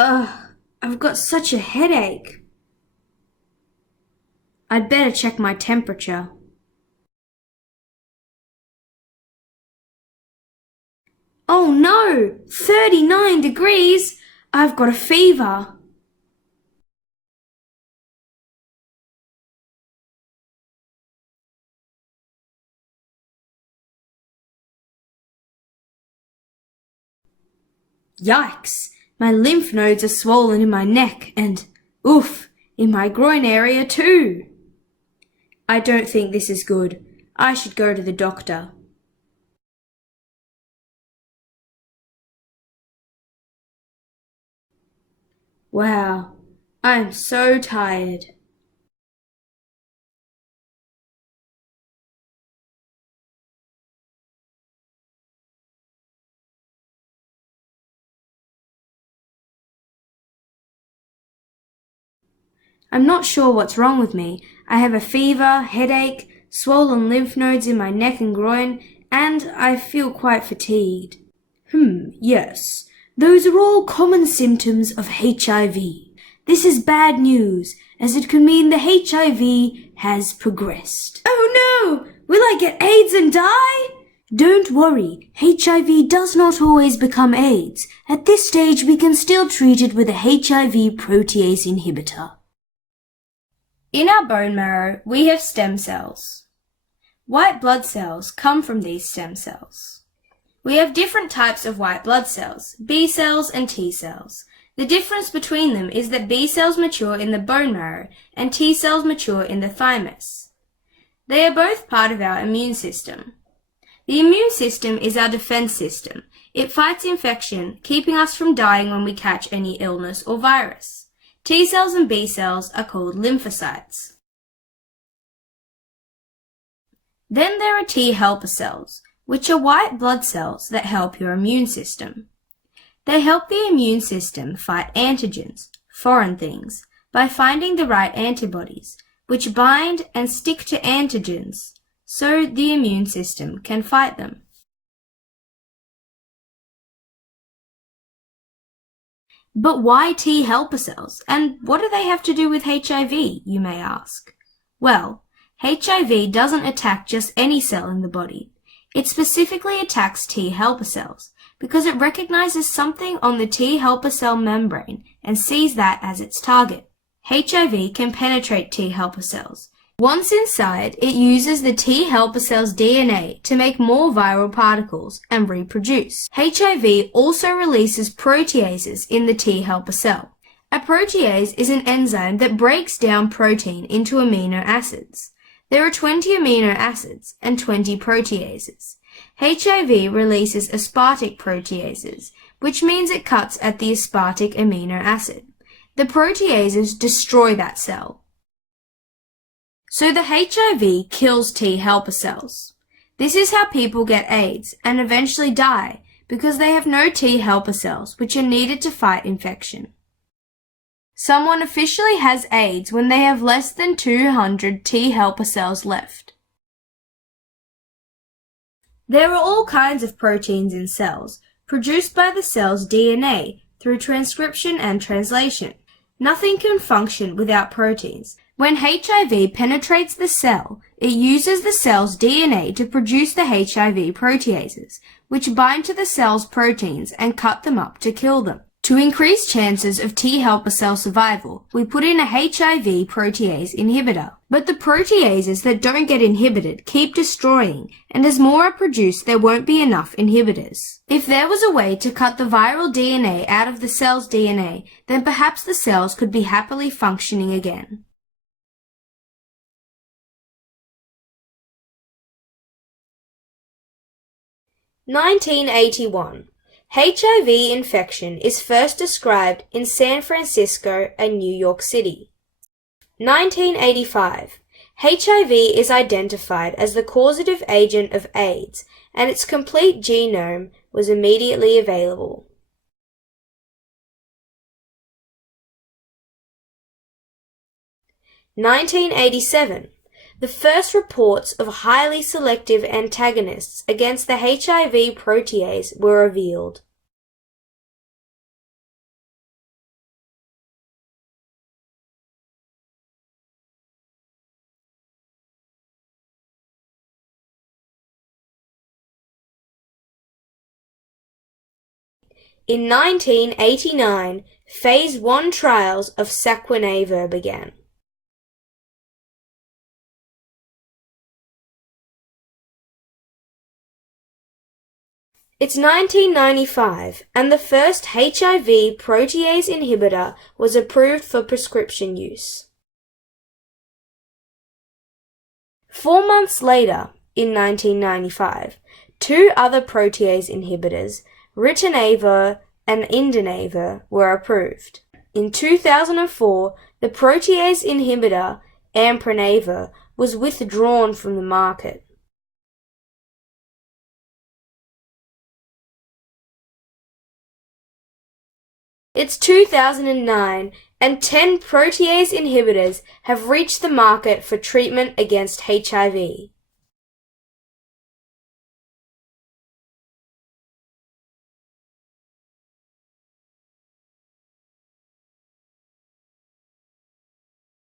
I've got such a headache. I'd better check my temperature. Oh no! 39 degrees! I've got a fever. Yikes! My lymph nodes are swollen in my neck and, oof, in my groin area too. I don't think this is good. I should go to the doctor. Wow, I'm so tired. I'm not sure what's wrong with me. I have a fever, headache, swollen lymph nodes in my neck and groin, and I feel quite fatigued. Yes. Those are all common symptoms of HIV. This is bad news, as it could mean the HIV has progressed. Oh no! Will I get AIDS and die? Don't worry, HIV does not always become AIDS. At this stage we can still treat it with a HIV protease inhibitor. In our bone marrow, we have stem cells. White blood cells come from these stem cells. We have different types of white blood cells, B cells and T cells. The difference between them is that B cells mature in the bone marrow and T cells mature in the thymus. They are both part of our immune system. The immune system is our defense system. It fights infection, keeping us from dying when we catch any illness or virus. T cells and B cells are called lymphocytes. Then there are T helper cells, which are white blood cells that help your immune system. They help the immune system fight antigens, foreign things, by finding the right antibodies, which bind and stick to antigens, so the immune system can fight them. But why T helper cells, and what do they have to do with HIV, you may ask? Well, HIV doesn't attack just any cell in the body. It specifically attacks T helper cells because it recognizes something on the T helper cell membrane and sees that as its target. HIV can penetrate T helper cells. Once inside, it uses the T helper cell's DNA to make more viral particles and reproduce. HIV also releases proteases in the T helper cell. A protease is an enzyme that breaks down protein into amino acids. There are 20 amino acids and 20 proteases. HIV releases aspartic proteases, which means it cuts at the aspartic amino acid. The proteases destroy that cell. So the HIV kills T helper cells. This is how people get AIDS and eventually die because they have no T helper cells which are needed to fight infection. Someone officially has AIDS when they have less than 200 T helper cells left. There are all kinds of proteins in cells, produced by the cell's DNA through transcription and translation. Nothing can function without proteins. When HIV penetrates the cell, it uses the cell's DNA to produce the HIV proteases, which bind to the cell's proteins and cut them up to kill them. To increase chances of T helper cell survival, we put in a HIV protease inhibitor. But the proteases that don't get inhibited keep destroying, and as more are produced, there won't be enough inhibitors. If there was a way to cut the viral DNA out of the cell's DNA, then perhaps the cells could be happily functioning again. (1981) HIV infection is first described in San Francisco and New York City. 1985. HIV is identified as the causative agent of AIDS, and its complete genome was immediately available. 1987. The first reports of highly selective antagonists against the HIV protease were revealed. In 1989, Phase 1 trials of saquinavir began. It's 1995, and the first HIV protease inhibitor was approved for prescription use. 4 months later, in 1995, two other protease inhibitors, ritonavir and indinavir, were approved. In 2004, the protease inhibitor amprenavir was withdrawn from the market. It's 2009, and 10 protease inhibitors have reached the market for treatment against HIV.